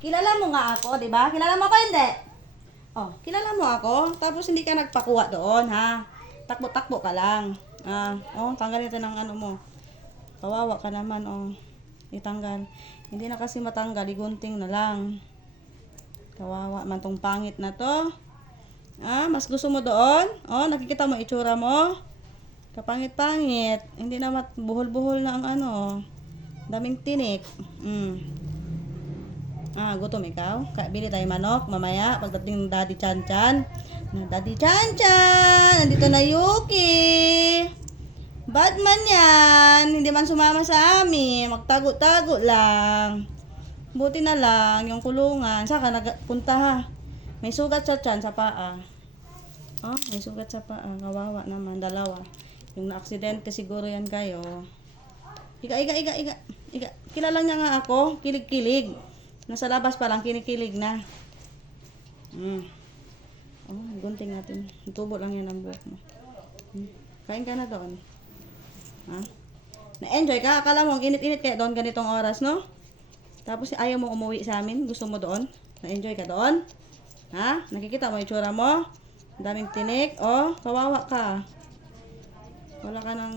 kilala mo nga ako, di ba? Kilala mo ako, hindi? Oh, kilala mo ako, tapos hindi ka nagpakuha doon, ha? Takbo-takbo ka lang. Tanggalin natin ang ano mo. Kawawa ka naman, itanggal. Hindi na kasi matanggal, igunting na lang. Kawawa man tong pangit na to. Mas gusto mo doon? Nakikita mo itsura mo? Kapangit-pangit. Hindi na buhol-buhol na ang ano. Daming tinik. Gutom ikaw? Bili tayo manok mamaya pagdating ng Daddy Chan Chan. Daddy Chan Chan! Nandito na Yuki! Bad man yan! Hindi man sumama sa amin. Magtago-tago lang. Buti na lang yung kulungan. Saan ka nagpunta ha? May sugat sa tiyan sa paa. May sugat sa paa. Kawawa naman. Dalawa. Yung na-aksidente siguro yan kayo. Iga. Kilala niya nga ako. Kilig-kilig. Nasa labas pa lang. Kinikilig na. Gunting natin. Tubo lang yan ang buhok mo. Kain ka na doon. Na-enjoy ka? Akala mo ang init-init kaya doon ganitong oras, no? Tapos ayaw mo umuwi sa amin. Gusto mo doon? Na-enjoy ka doon? Nakikita mo yung tsura mo? Daming tinik. Kawawa ka. Wala ka ng...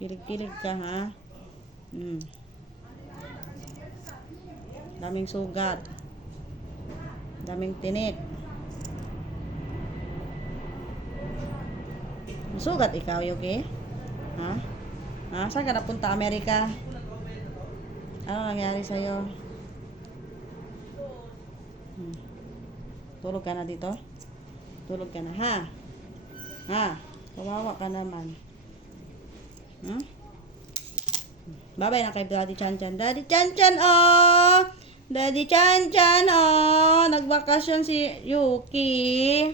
Kilig-kilig ka, ha? Daming sugat. Daming tinik. Sugat ikaw, Yuki? Saan ka napunta? Amerika? Ano nangyari sa'yo? Tulog ka na dito? Tulog ka na, ha? Kawawa ka naman. Bye-bye na kay Daddy Chan Chan. Daddy Chan Chan, Daddy Chan Chan, nagbakasyon si Yuki.